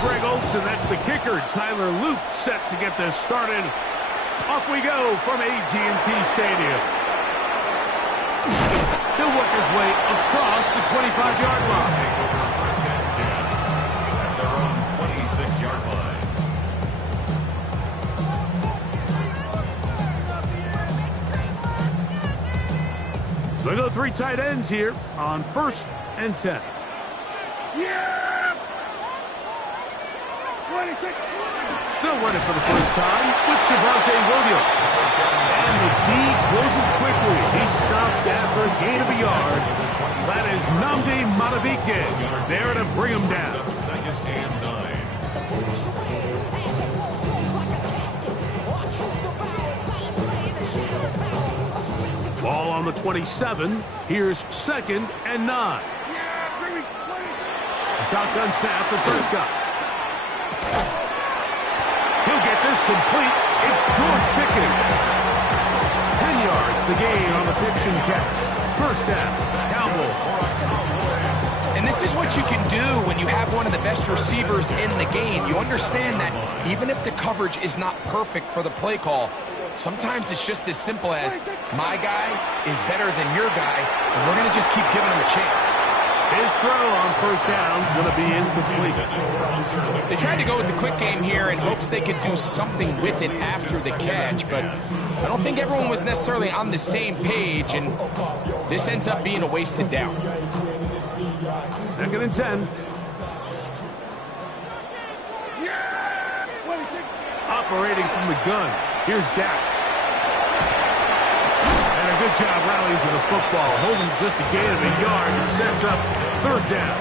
Greg Olson. That's the kicker. Tyler Luke set to get this started. Off we go from AT&T Stadium. He'll work his way across the 25-yard line. At their own 26-yard line. They go 3 tight ends here on 1st and 10. Yeah! They'll run it for the first time with Devontae Williams. And the D closes quickly. He's stopped after a gain of a yard. That is Nnamdi Madubuike there to bring him down. 2nd and 9. Ball on the 27. Here's 2nd and 9. Shotgun snap for Prescott. He'll get this complete. It's George Pickens. 10 yards the gain on the pitch and catch. First down, Cowboys. And this is what you can do when you have one of the best receivers in the game. You understand that even if the coverage is not perfect for the play call, sometimes it's just as simple as my guy is better than your guy, and we're going to just keep giving him a chance. His throw on first down is going to be incomplete. They tried to go with the quick game here in hopes they could do something with it after the catch, but I don't think everyone was necessarily on the same page, and this ends up being a wasted down. 2nd and 10. Operating from the gun. Here's Dak. And a good job rallying to the football. Holding just a gain of a yard and sets up 3rd down.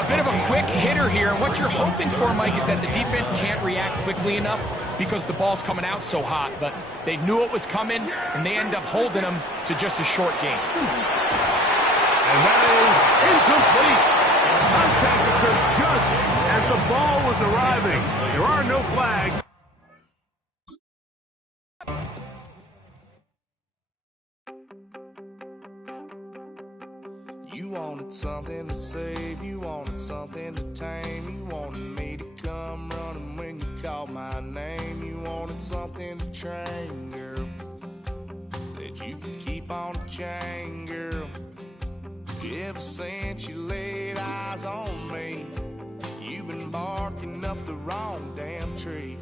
A bit of a quick hitter here. And what you're hoping for, Mike, is that the defense can't react quickly enough because the ball's coming out so hot. But they knew it was coming, and they end up holding them to just a short gain. And that is incomplete. Contact occurred just as the ball was arriving. There are no flags. You wanted something to save, you wanted something to tame, you wanted me to come running when you called my name, you wanted something to train, girl, that you could keep on the chain, girl. Ever since you laid eyes on me, you've been barking up the wrong damn tree.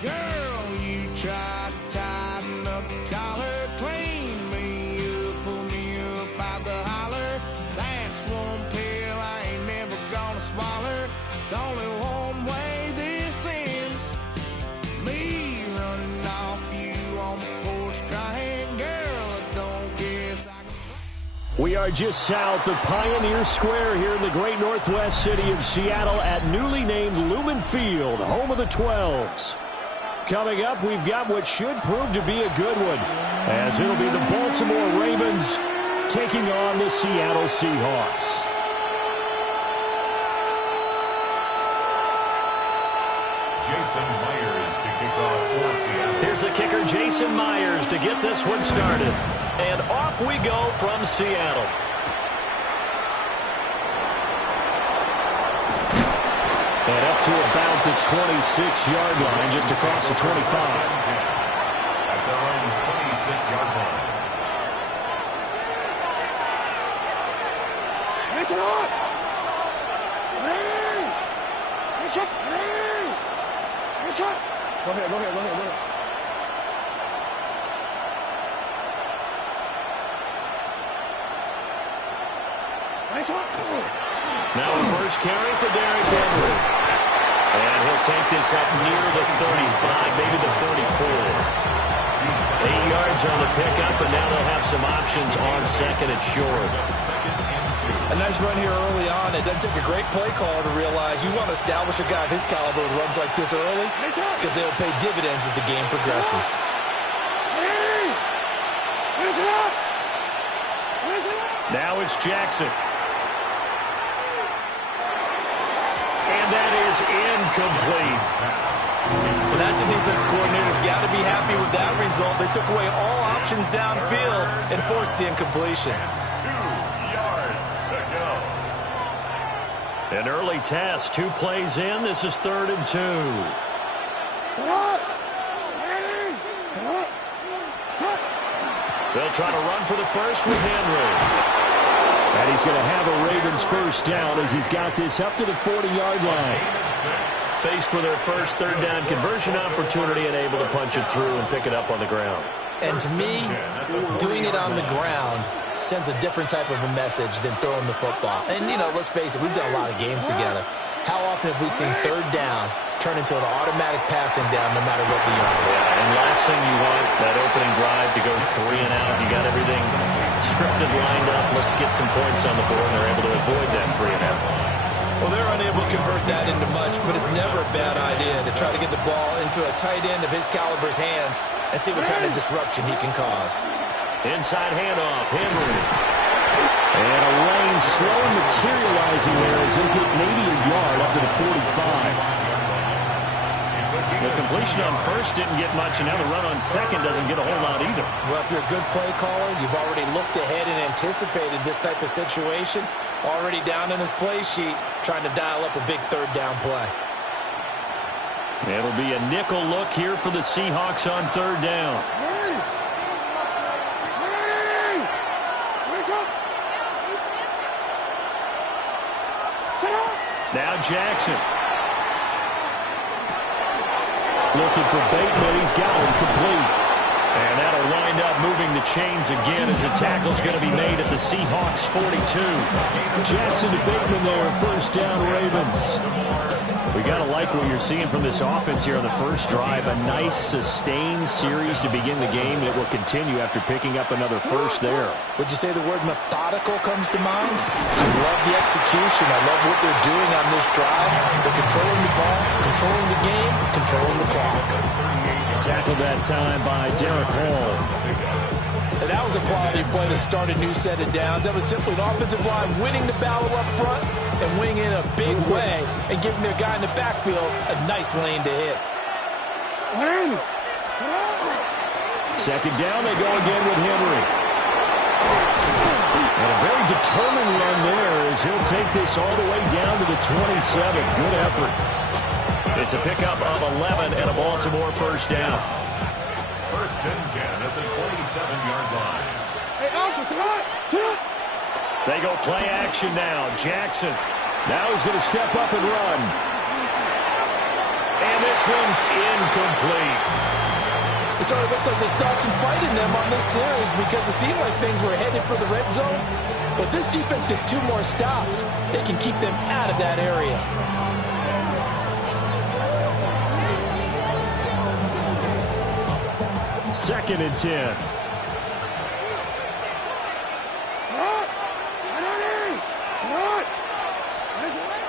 Girl, you tried to tighten up the collar, clean me up, pull me up out the holler. That's one pill I ain't never gonna swallow. It's only one way this ends. Me running off you on the porch crying, girl, I don't guess I can. We are just south of Pioneer Square here in the great northwest city of Seattle at newly named Lumen Field, home of the 12s. Coming up, we've got what should prove to be a good one, as it'll be the Baltimore Ravens taking on the Seattle Seahawks. Jason Myers to kick off for Seattle. Here's the kicker, Jason Myers, to get this one started. And off we go from Seattle. And up to about the 26-yard line, just across the 25. At their own 26-yard line. It's on! Ready! It's up! Ready! It's up! Go ahead. Nice one! Now a first carry for Derrick Henry. And he'll take this up near the 35, maybe the 34. 8 yards on the pickup, and now they'll have some options on 2nd and short. A nice run here early on. It doesn't take a great play caller to realize you want to establish a guy of his caliber with runs like this early because they'll pay dividends as the game progresses. Now it's Jackson. And that is incomplete. Well, that's a defense coordinator's got to be happy with that result. They took away all options downfield and forced the incompletion. 2 yards to go. An early test. 2 plays in. This is 3rd and 2. They'll try to run for the first with Henry. And he's going to have a Ravens first down as he's got this up to the 40-yard line. Faced with their first 3rd down conversion opportunity and able to punch it through and pick it up on the ground. And to me, doing it on the ground sends a different type of a message than throwing the football. And, you know, let's face it, we've done a lot of games together. How often have we seen 3rd down turn into an automatic passing down no matter what the yard? Yeah, and last thing you want, that opening drive to go 3 and out. You got everything scripted, lined up. Let's get some points on the board, and they're able to avoid that 3 and out. Well, they're unable to convert that into much, but it's never a bad idea to try to get the ball into a tight end of his caliber's hands and see what kind of disruption he can cause. Inside handoff, Henry. And a lane slow and materializing there as he'll get maybe a yard up to the 45. The completion on first didn't get much, and now the run on second doesn't get a whole lot either. Well, if you're a good play caller, you've already looked ahead and anticipated this type of situation. Already down in his play sheet, trying to dial up a big 3rd down play. It'll be a nickel look here for the Seahawks on 3rd down. Now Jackson. Looking for Bateman. He's got him complete. And that'll wind up moving the chains again as the tackle's going to be made at the Seahawks 42. Jackson to Bateman there. First down, Ravens. We got to like what you're seeing from this offense here on the first drive. A nice, sustained series to begin the game. It will continue after picking up another first there. Would you say the word methodical comes to mind? I love the execution. I love what they're doing on this drive. They're controlling the ball, controlling the game, controlling the clock. Tackled that time by Derek Hall. And that was a quality play to start a new set of downs. That was simply an offensive line winning the battle up front and winning in a big way and giving their guy in the backfield a nice lane to hit. Second down, they go again with Henry. And a very determined run there as he'll take this all the way down to the 27. Good effort. It's a pickup of 11 and a Baltimore first down. 1st and 10 at the 27-yard line. They go play action now. Jackson. Now he's going to step up and run. And this one's incomplete. It sort of looks like they stopped some fight in them on this series because it seemed like things were headed for the red zone. But if this defense gets 2 more stops, they can keep them out of that area. Second and 10.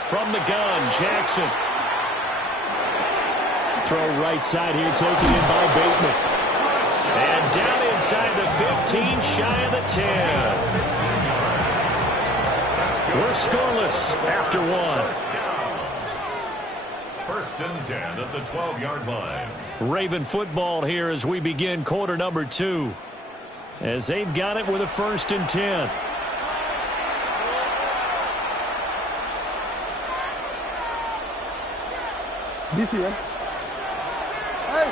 From the gun, Jackson. Throw right side here, taken in by Bateman. And down inside the 15, shy of the 10. We're scoreless after 1. 1st and 10 at the 12-yard line. Raven football here as we begin quarter number 2. As they've got it with a 1st and 10. DC, man. Hey.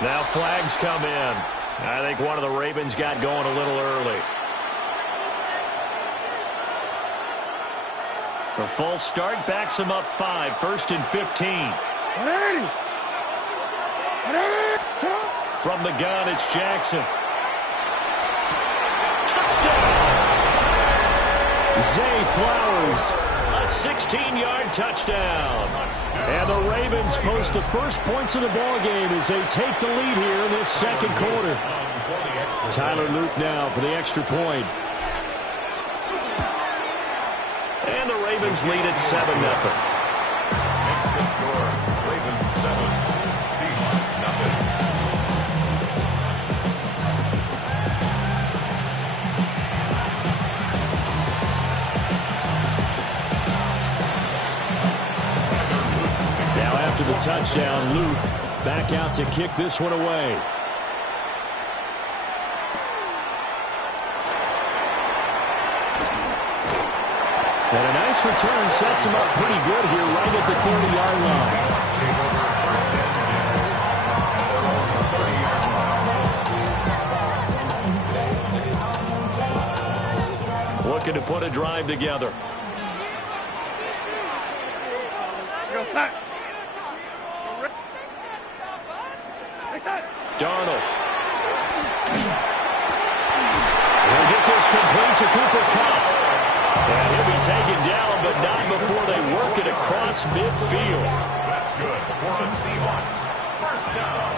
Now flags come in. I think one of the Ravens got going a little early. The false start backs him up 5. 1st and 15. From the gun, it's Jackson. Touchdown! Zay Flowers, a 16-yard touchdown. And the Ravens post the first points of the ballgame as they take the lead here in this second quarter. Tyler Luke now for the extra point. And the Ravens lead at 7-0. Makes the score. Ravens 7, Seahawks nothing. Now after the touchdown, Luke back out to kick this one away. And a nice return sets him up pretty good here right at the 30-yard line. Looking to put a drive together. Darnold. He'll get this complete to Cooper Kupp. And he'll be taken down, but not before they work it across midfield. That's good for the Seahawks. First down.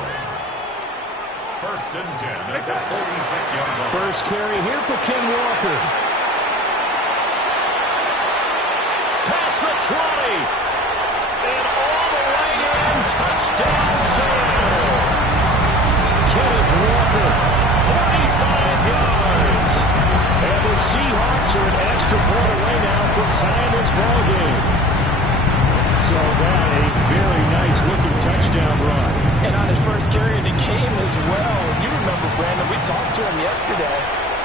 First and 10 at the 46-yard line. First carry here for Ken Walker. Past the 20. And all the way in. Touchdown, Seattle. Kenneth Walker, 45 yards. And the Seahawks are an extra point away now from tying this ball game. So that a very nice looking touchdown run. And on his first carry of the game as well. You remember, Brandon, we talked to him yesterday,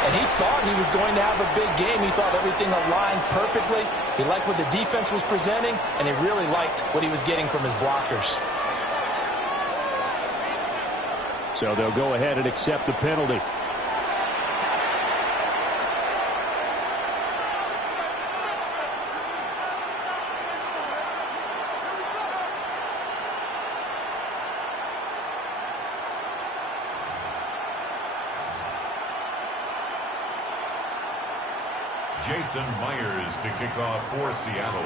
and he thought he was going to have a big game. He thought everything aligned perfectly. He liked what the defense was presenting, and he really liked what he was getting from his blockers. So they'll go ahead and accept the penalty. Jason Myers to kick off for Seattle.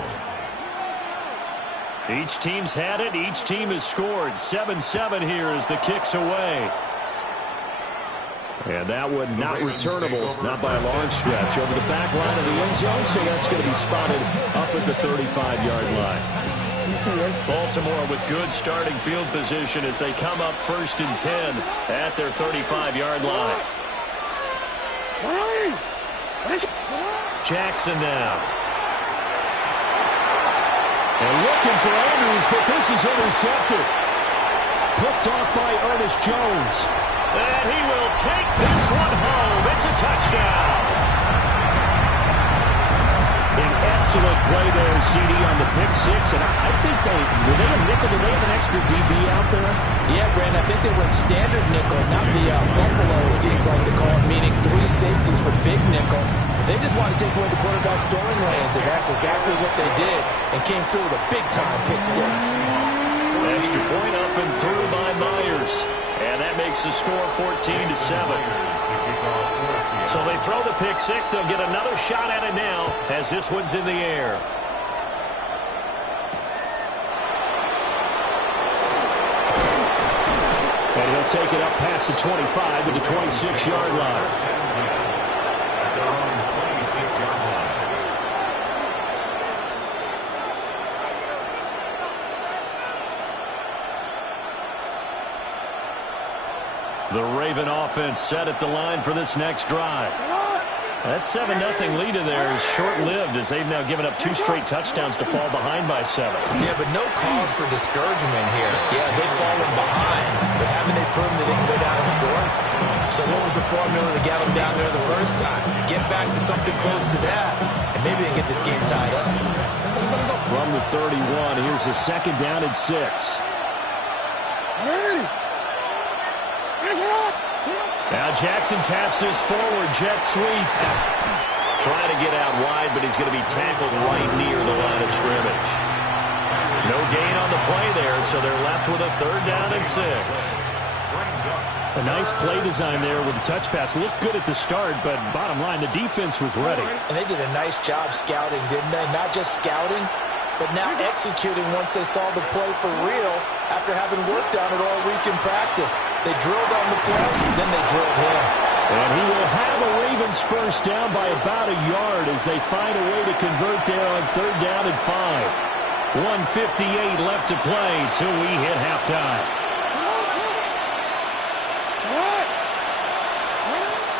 Each team's had it. Each team has scored. 7-7 here as the kick's away. And that one not returnable, not by a long stretch. Over the back line of the end zone, so that's going to be spotted up at the 35-yard line. Baltimore with good starting field position as they come up first and 10 at their 35-yard line. Jackson now. And looking for Andrews, but this is intercepted. Picked off by Ernest Jones. And he will take this one home. It's a touchdown. An excellent play there, CD, on the pick six. And I think were they a nickel? Did they have an extra DB out there? Yeah, Brandon, I think they went standard nickel, not the Buffalo, as teams like to call it, meaning three safeties for big nickel. They just want to take away the quarterback's throwing lanes, and that's exactly what they did, and came through with a big-time pick six. Extra point up and through by Myers. And that makes the score 14-7. So they throw the pick six. They'll get another shot at it now as this one's in the air. And he'll take it up past the 25 to the 26-yard line. The Raven offense set at the line for this next drive. That 7-0 lead of theirs is short-lived as they've now given up 2 straight touchdowns to fall behind by 7. Yeah, but no cause for discouragement here. Yeah, they've fallen behind, but haven't they proven that they can go down and score? So what was the formula that got them down there the first time? Get back to something close to that, and maybe they can get this game tied up. From the 31, here's a second down and 6. Now Jackson taps his forward jet sweep. Trying to get out wide, but he's going to be tackled right near the line of scrimmage. No gain on the play there, so they're left with a third down and 6. A nice play design there with the touch pass. Looked good at the start, but bottom line, the defense was ready. And they did a nice job scouting, didn't they? Not just scouting, but now executing once they saw the play for real after having worked on it all week in practice. They drilled on the play, then they drilled him. And he will have a Ravens first down by about a yard as they find a way to convert there on third down and 5. 1:58 left to play till we hit halftime.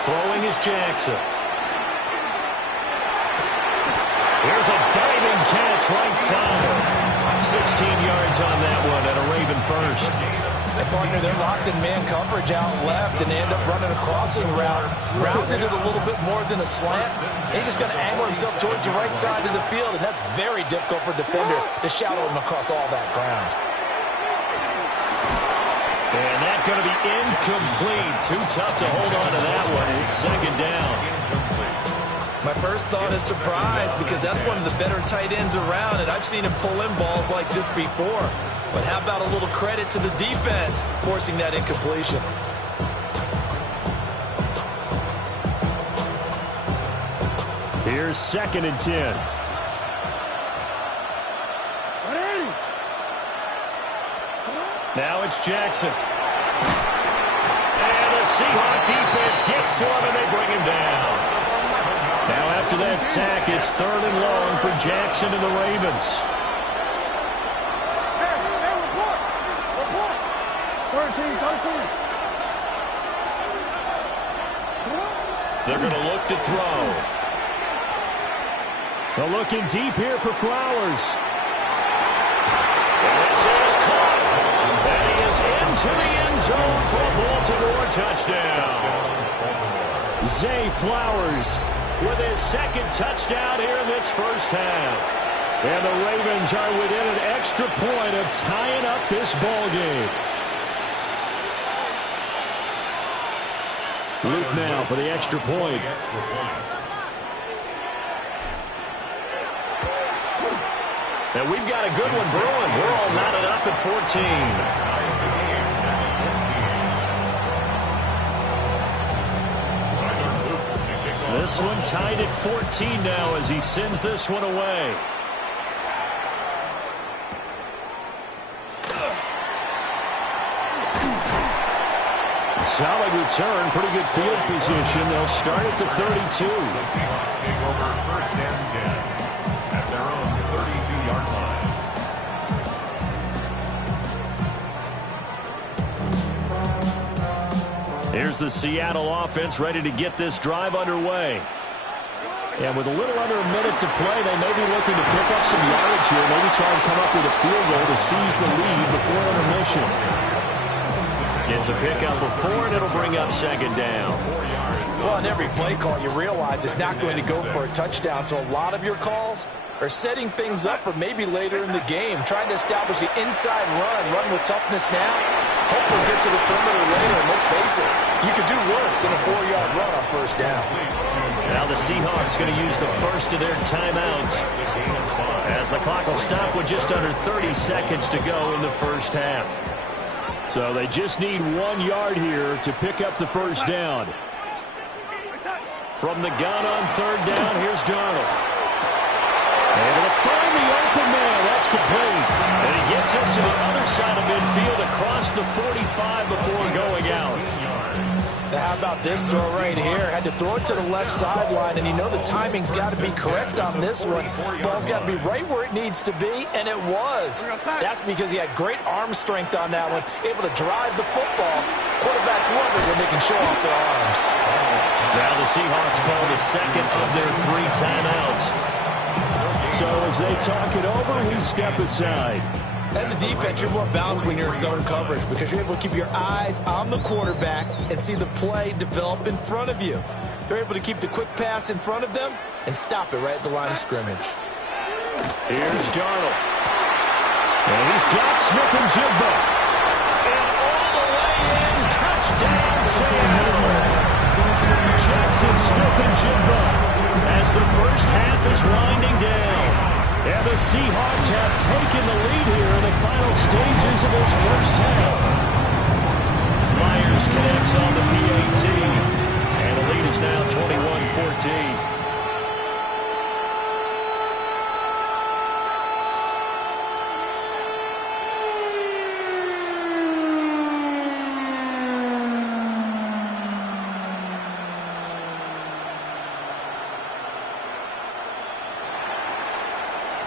Throwing is Jackson. Here's a diving catch right side. 16 yards on that one and a Raven first. And partner, they're locked in man coverage out left, and they end up running a crossing route. Rounded it a little bit more than a slant. He's just going to angle himself towards the right side of the field, and that's very difficult for a defender to shadow him across all that ground. And that's going to be incomplete. Too tough to hold on to that one. It's second down. My first thought is surprise, because that's one of the better tight ends around, and I've seen him pull in balls like this before. But how about a little credit to the defense forcing that incompletion? Here's 2nd and 10. Now it's Jackson. And the Seahawk defense gets to him, and they bring him down. Now after that sack, it's 3rd and long for Jackson and the Ravens. They're going to look to throw. They're looking deep here for Flowers. And this is caught. And he is into the end zone for a Baltimore touchdown. Zay Flowers with his 2nd touchdown here in this first half. And the Ravens are within an extra point of tying up this ball game. Luke now for the extra point. And we've got a good one brewing. We're all knotted up at 14. This one tied at 14 now as he sends this one away. Solid return, pretty good field position. They'll start at the 32. The Seahawks take over 1st and 10 at their own 32-yard line. Here's the Seattle offense ready to get this drive underway. And with a little under a minute to play, they may be looking to pick up some yardage here, maybe try and come up with a field goal to seize the lead before intermission. It's a pickup of 4, and it'll bring up 2nd down. Well, on every play call, you realize it's not going to go for a touchdown, so a lot of your calls are setting things up for maybe later in the game, trying to establish the inside run with toughness now. Hopefully get to the perimeter later, and let's face it, you could do worse than a 4-yard run on 1st down. Now the Seahawks going to use the first of their timeouts as the clock will stop with just under 30 seconds to go in the first half. So they just need 1 yard here to pick up the first down. From the gun on 3rd down, here's Darnold. Able to find the open man. That's complete. And he gets us to the other side of midfield across the 45 before going out. Now, how about this throw right here? Had to throw it to the left sideline, and you know the timing's got to be correct on this one. Ball's got to be right where it needs to be, and it was. That's because he had great arm strength on that one, able to drive the football. Quarterbacks love it when they can show off their arms. Now the Seahawks call the 2nd of their 3 timeouts. So as they talk it over, we step aside. As a defense, you're more balanced when you're in zone coverage because you're able to keep your eyes on the quarterback and see the play develop in front of you. They're able to keep the quick pass in front of them and stop it right at the line of scrimmage. Here's Darnold. And he's got Smith-Njigba. And all the way in, touchdown Seattle. Jackson Smith-Njigba as the first half is winding down. And the Seahawks have taken the lead here in the final stages of this first half. Myers connects on the PAT. And the lead is now 21-14.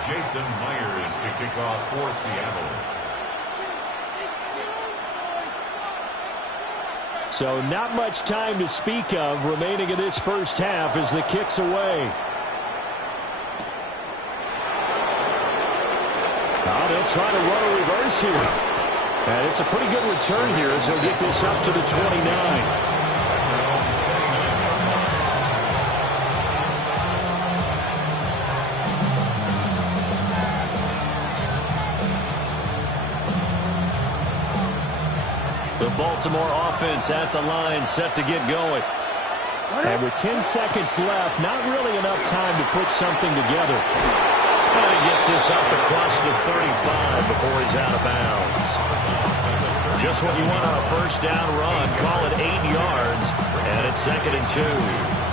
Jason Myers to kick off for Seattle. So not much time to speak of remaining in this first half as the kick's away. Now try to run a reverse here. And it's a pretty good return here as he'll get this up to the 29. The Baltimore offense at the line, set to get going. And with 10 seconds left, not really enough time to put something together. And he gets this up across the 35 before he's out of bounds. Just what you want on a first down run. Call it 8 yards, and it's 2nd and 2.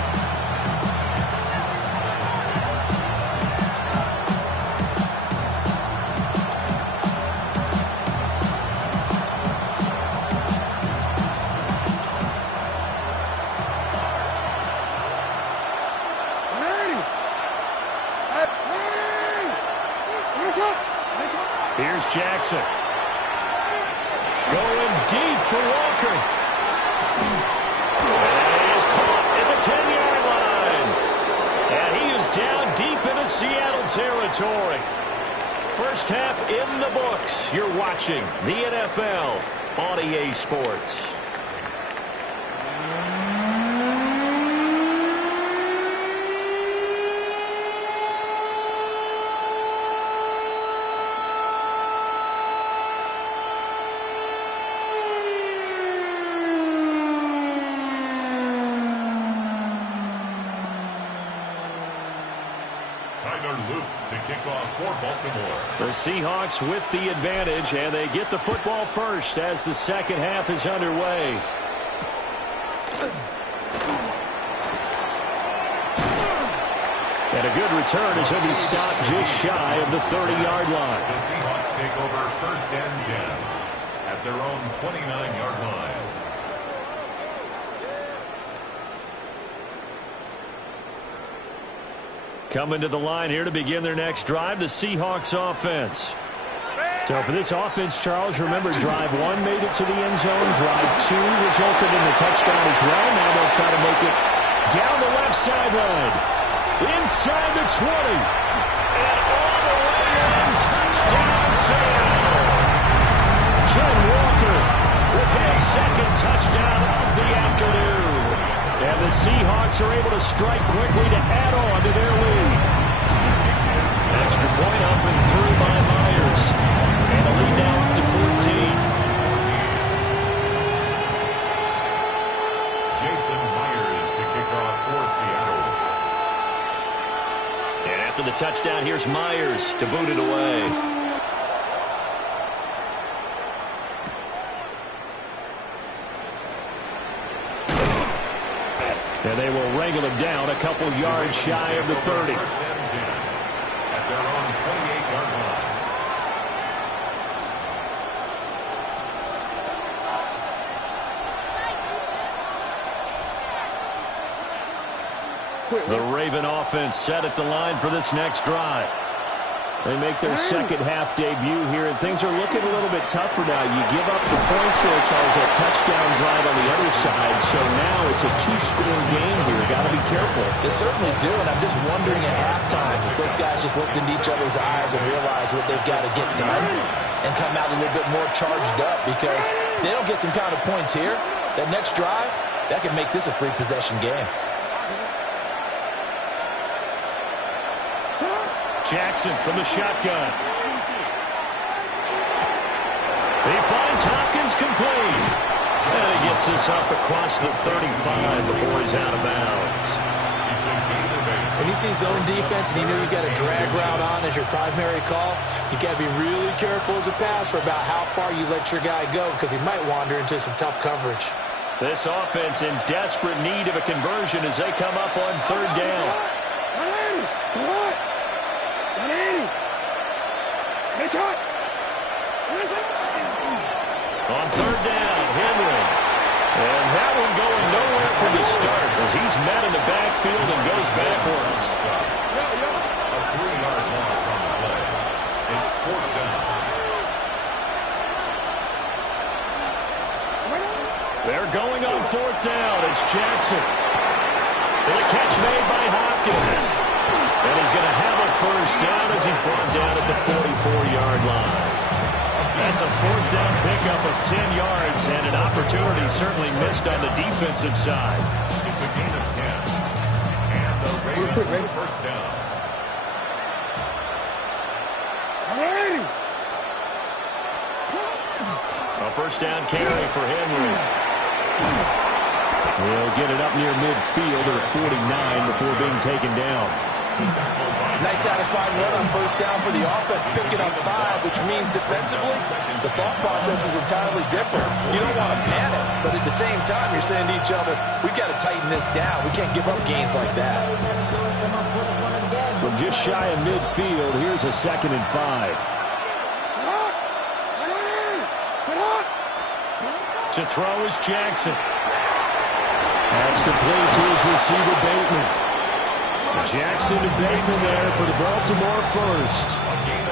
Here's Jackson. Going deep for Walker. And he is caught at the 10-yard line. And he is down deep into Seattle territory. First half in the books. You're watching the NFL on EA Sports. The Seahawks with the advantage, and they get the football first as the second half is underway. And a good return as he'll be stopped just shy of the 30-yard line. The Seahawks take over 1st and 10 at their own 29-yard line. Coming to the line here to begin their next drive, the Seahawks offense. So for this offense, Charles, remember drive 1 made it to the end zone. Drive 2 resulted in the touchdown as well. Now they'll try to make it down the left sideline. Inside the 20. And all the way in. Touchdown, Seattle. Ken Walker with his 2nd touchdown of the afternoon. And the Seahawks are able to strike quickly to add on to their lead. Extra point up and through by Myers. And a lead now up to 14. Jason Myers to kick off for Seattle. And after the touchdown, here's Myers to boot it away. And they will wrangle him down a couple yards shy of the 30. At their own 28-yard line. The Raven offense set at the line for this next drive. They make their second half debut here, and things are looking a little bit tougher now. You give up the points there, Charles, that touchdown drive on the other side. So now it's a 2-score game here. Got to be careful. They certainly do, and I'm just wondering at halftime if those guys just looked into each other's eyes and realized what they've got to get done and come out a little bit more charged up, because if they don't get some kind of points here, that next drive, that could make this a free possession game. Jackson from the shotgun. He finds Hopkins complete. And he gets this up across the 35 before he's out of bounds. When you see zone defense and you know you've got a drag route on as your primary call, you got to be really careful as a passer about how far you let your guy go, because he might wander into some tough coverage. This offense in desperate need of a conversion as they come up on 3rd down. On 3rd down, Henry. And that one going nowhere from the start as he's met in the backfield and goes backwards. A 3-yard loss on the play. It's 4th down. They're going on 4th down. It's Jackson. And a catch made by Hopkins. And he's going to have a first down as he's brought down at the 44-yard line. That's a fourth down pickup of 10 yards, and an opportunity certainly missed on the defensive side. It's a gain of 10. And the Ravens first down. A first down carry for Henry. He'll get it up near midfield or 49 before being taken down. Nice satisfying run on first down for the offense, picking up 5, which means defensively, the thought process is entirely different. You don't want to panic, but at the same time, you're saying to each other, we've got to tighten this down. We can't give up gains like that. From just shy of midfield, here's a 2nd and 5. To throw is Jackson. That's complete to his receiver, Bateman. Jackson to Bateman there for the Baltimore first.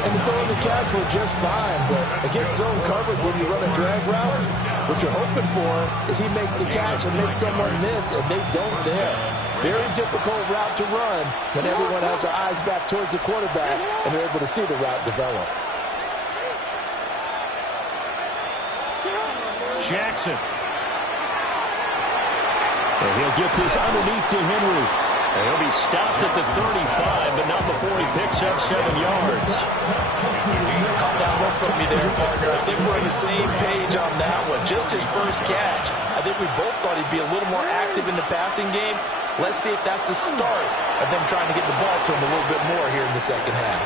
And the throw and the catch were just fine, but against zone coverage when you run a drag route, what you're hoping for is he makes the catch and makes someone miss, and they don't there. Very difficult route to run when everyone has their eyes back towards the quarterback and they're able to see the route develop. Jackson. And he'll get this underneath to Henry. And he'll be stopped at the 35, but not before he picks up 7 yards. Calm down, look from me there, partner. I think we're on the same page on that one. Just his first catch. I think we both thought he'd be a little more active in the passing game. Let's see if that's the start of them trying to get the ball to him a little bit more here in the second half.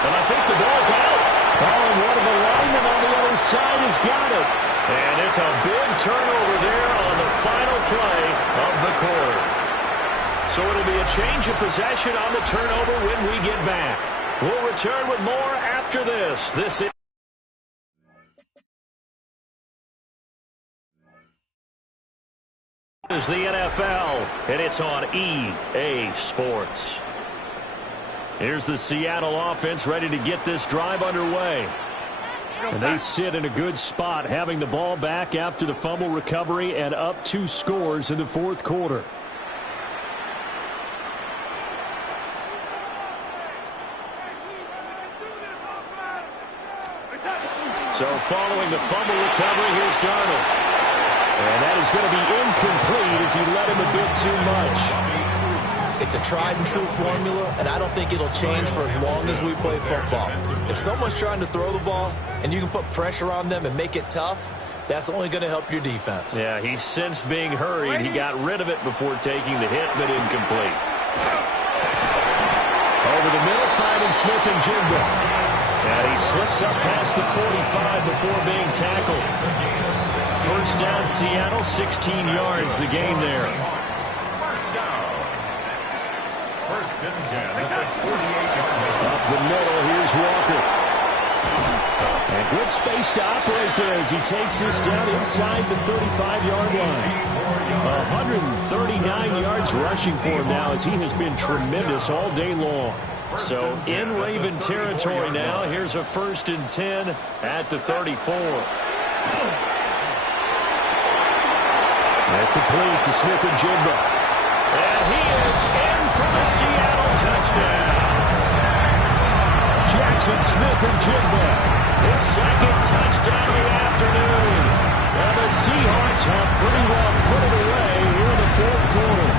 And I think the ball's out. Oh, and one of the linemen on the other side has got it. And it's a big turnover there on the final play of the quarter. So it'll be a change of possession on the turnover when we get back. We'll return with more after this. This is the NFL, and it's on EA Sports. Here's the Seattle offense ready to get this drive underway. And they sit in a good spot, having the ball back after the fumble recovery and up 2 scores in the fourth quarter. So following the fumble recovery, here's Darnold. And that is going to be incomplete as he led him a bit too much. It's a tried-and-true formula, and I don't think it'll change for as long as we play football. If someone's trying to throw the ball and you can put pressure on them and make it tough, that's only going to help your defense. Yeah, he sensed being hurried. He got rid of it before taking the hit, but incomplete. Over the middle, finding Smith and Jigba. And he slips up past the 45 before being tackled. First down, Seattle, 16 yards, the gain there. First and 10 at the 48-yard line. Up the middle, here's Walker. And good space to operate there as he takes this down inside the 35-yard line. 139 yards rushing for him now as he has been tremendous all day long. So in Raven territory now, here's a first and 10 at the 34. And complete to Smith and Jigba. And he is in for the Seattle touchdown. Jackson Smith and Jigba, his second touchdown of the afternoon. And the Seahawks have pretty well put it away here in the fourth quarter.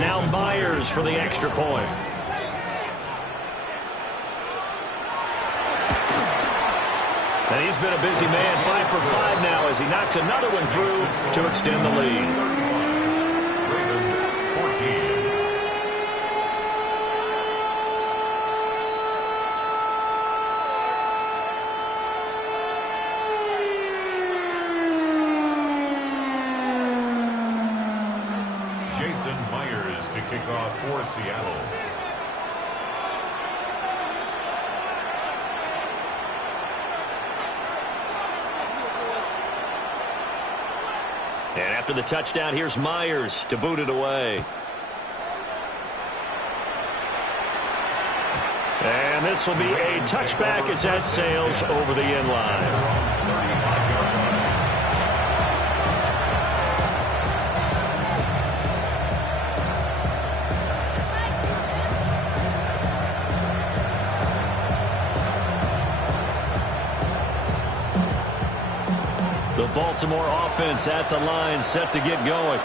Now Myers for the extra point. And he's been a busy man, 5 for 5 now as he knocks another one through to extend the lead. Ravens 14. Jason Myers to kick off for Seattle. And after the touchdown, here's Myers to boot it away. And this will be a touchback as that sails over the end line. The Baltimore offense at the line, set to get going.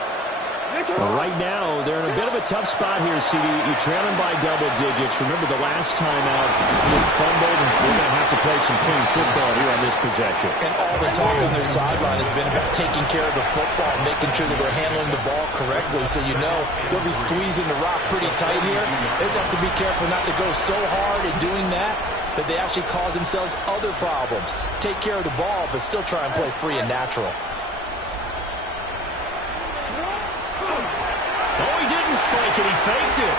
Right now, they're in a bit of a tough spot here, CD. You're trailing by double digits. Remember the last time out, they fumbled. They're going to have to play some clean football here on this possession. And all the talk on their sideline has been about taking care of the football, making sure that they're handling the ball correctly. So you know they'll be squeezing the rock pretty tight here. They just have to be careful not to go so hard in doing that they actually cause themselves other problems. Take care of the ball, but still try and play free and natural. Spike, and he faked it.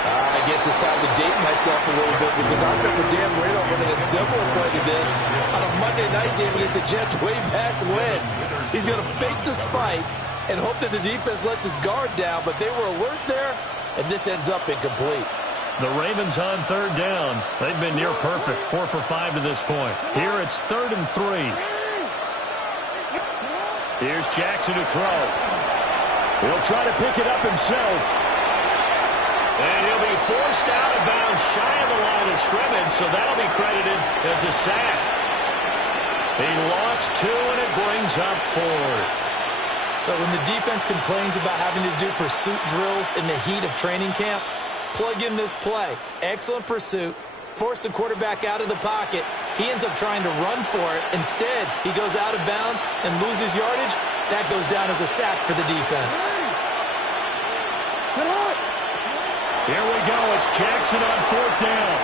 I guess it's time to date myself a little bit because I remember Dan Marino running a similar play to this on a Monday night game against the Jets way back when. He's going to fake the spike and hope that the defense lets his guard down, but they were alert there, and this ends up incomplete. The Ravens on third down. They've been near perfect, 4 for 5 to this point. Here it's 3rd and 3. Here's Jackson to throw. He'll try to pick it up himself. And he'll be forced out of bounds shy of the line of scrimmage, so that'll be credited as a sack. He lost 2, and it brings up 4th. So when the defense complains about having to do pursuit drills in the heat of training camp, plug in this play. Excellent pursuit. Force the quarterback out of the pocket. He ends up trying to run for it. Instead, he goes out of bounds and loses yardage. That goes down as a sack for the defense. Here we go. It's Jackson on 4th down.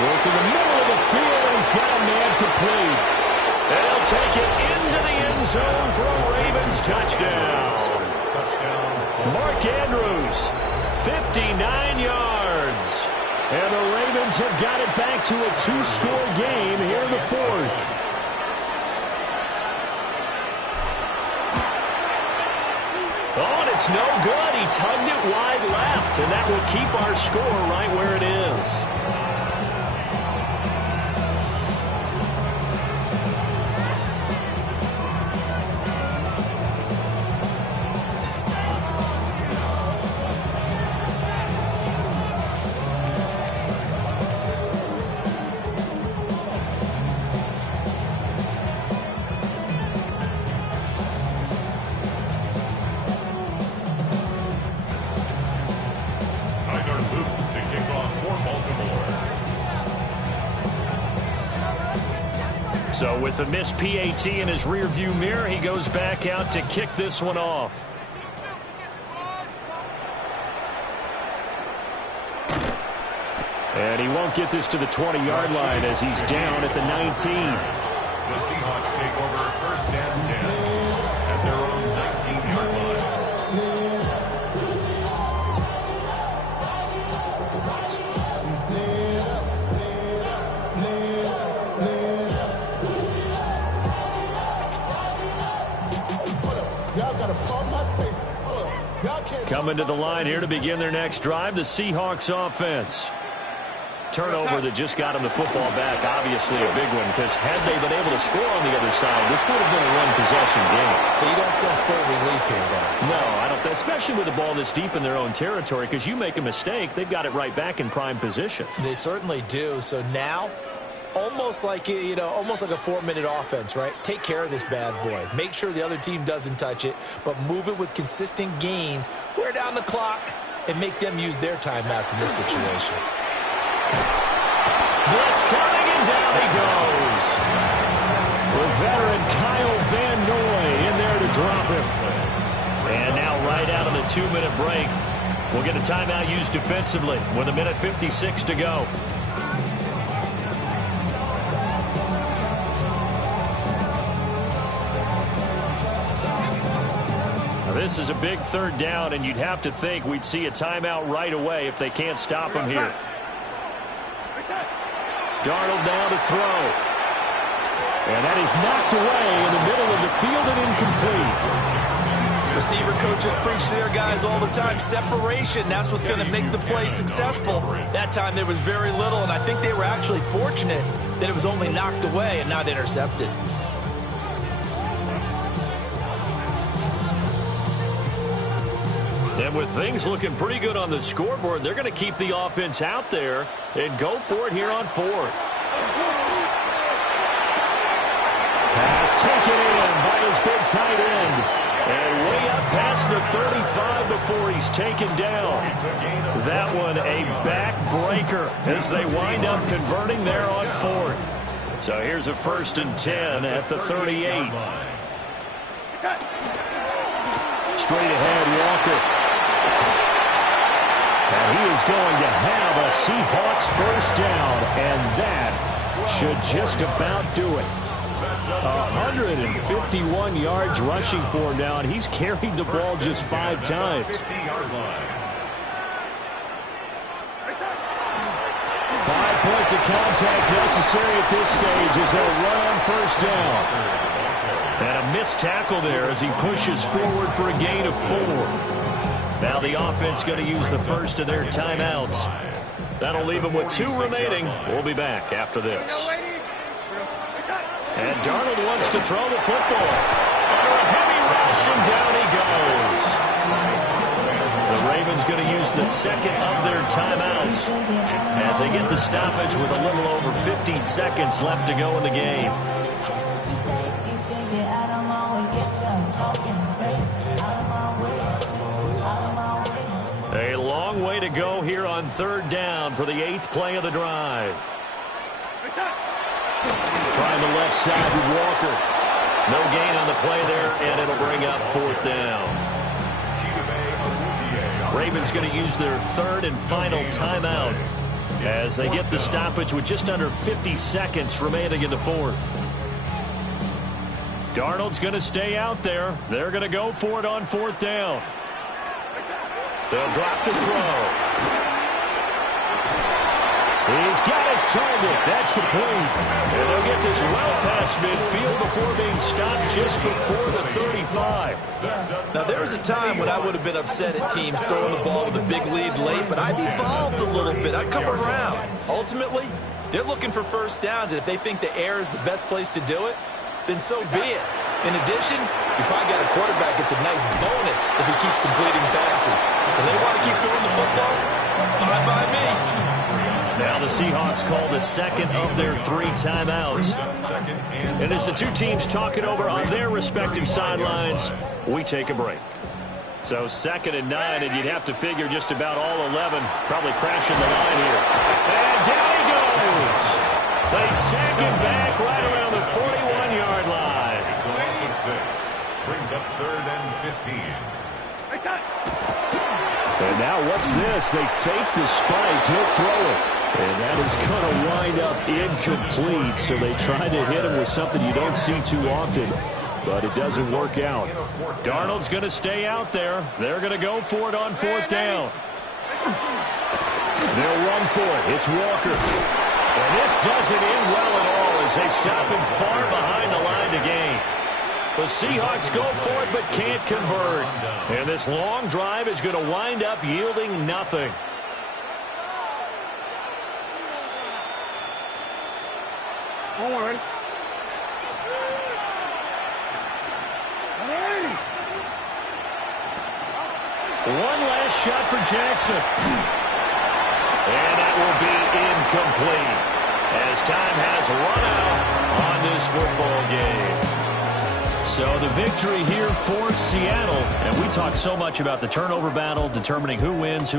Work in the middle of the field, and he's got a man complete. And he'll take it into the end zone for a Ravens touchdown. Mark Andrews, 59 yards. And the Ravens have got it back to a 2-score game here in the 4th. Oh, and it's no good. He tugged it wide left, and that will keep our score right where it is. So with the missed PAT in his rearview mirror, he goes back out to kick this one off. And he won't get this to the 20-yard line as he's down at the 19. The Seahawks take over 1st and 10 at their own 19-yard line. Coming to the line here to begin their next drive, the Seahawks offense. Turnover that just got them the football back, obviously a big one, because had they been able to score on the other side, this would have been a one-possession game. So you don't sense full relief here, though? No, I don't, especially with the ball this deep in their own territory, because you make a mistake, they've got it right back in prime position. They certainly do. So now, almost like a 4-minute offense, right? Take care of this bad boy. Make sure the other team doesn't touch it, but move it with consistent gains. Wear down the clock and make them use their timeouts in this situation. Blitz coming, and down he goes. The veteran Kyle Van Noy in there to drop him. And now right out of the 2-minute break, we'll get a timeout used defensively with 1:56 to go. Now this is a big 3rd down, and you'd have to think we'd see a timeout right away if they can't stop him here. Darnold now to throw. And that is knocked away in the middle of the field and incomplete. Receiver coaches preach to their guys all the time. Separation, that's what's going to make the play successful. That time there was very little, and I think they were actually fortunate that it was only knocked away and not intercepted. And with things looking pretty good on the scoreboard, they're going to keep the offense out there and go for it here on fourth. Pass taken in by his big tight end. And way up past the 35 before he's taken down. That one a backbreaker as they wind up converting there on fourth. So here's a 1st and 10 at the 38. Straight ahead, Walker. And he is going to have a Seahawks first down, and that should just about do it. 151 yards rushing for him now, and he's carried the ball just 5 times. 5 points of contact necessary at this stage as they'll run on first down. And a missed tackle there as he pushes forward for a gain of 4. Now the offense going to use the first of their timeouts. That'll leave them with 2 remaining. We'll be back after this. And Darnold wants to throw the football. Under a heavy rush, and down he goes. The Ravens going to use the second of their timeouts as they get the stoppage with a little over 50 seconds left to go in the game. A long way to go here on 3rd down for the 8th play of the drive. Trying the left side with Walker. No gain on the play there, and it'll bring up 4th down. Ravens going to use their 3rd and final timeout as they get the stoppage with just under 50 seconds remaining in the 4th. Darnold's going to stay out there. They're going to go for it on 4th down. They'll drop to throw. He's got his target. That's complete. And they'll get this well past midfield before being stopped just before the 35. Now, there was a time when I would have been upset at teams throwing the ball with a big lead late, but I've evolved a little bit. I've come around. Ultimately, they're looking for first downs, and if they think the air is the best place to do it, then so be it. In addition, you probably got a quarterback. It's a nice bonus if he keeps completing passes. So they want to keep throwing the football? Fine by me. Now the Seahawks call the second of their 3 timeouts. And as the 2 teams talk it over on their respective sidelines, we take a break. So 2nd and 9, and you'd have to figure just about all 11 probably crashing the line here. And down he goes. They sack him back right around the 41-yard line. It's a loss of 6. Brings up 3rd and 15. And now what's this? They fake the spike. He'll throw it. And that is going to wind up incomplete. So they try to hit him with something you don't see too often, but it doesn't work out. Darnold's going to stay out there. They're going to go for it on 4th down. They'll run for it. It's Walker. And this doesn't end well at all as they stop him far behind the line to gain. The Seahawks go for it but can't convert. And this long drive is going to wind up yielding nothing. Don't worry. One last shot for Jackson. And that will be incomplete as time has run out on this football game. So the victory here for Seattle. And we talk so much about the turnover battle, determining who wins, who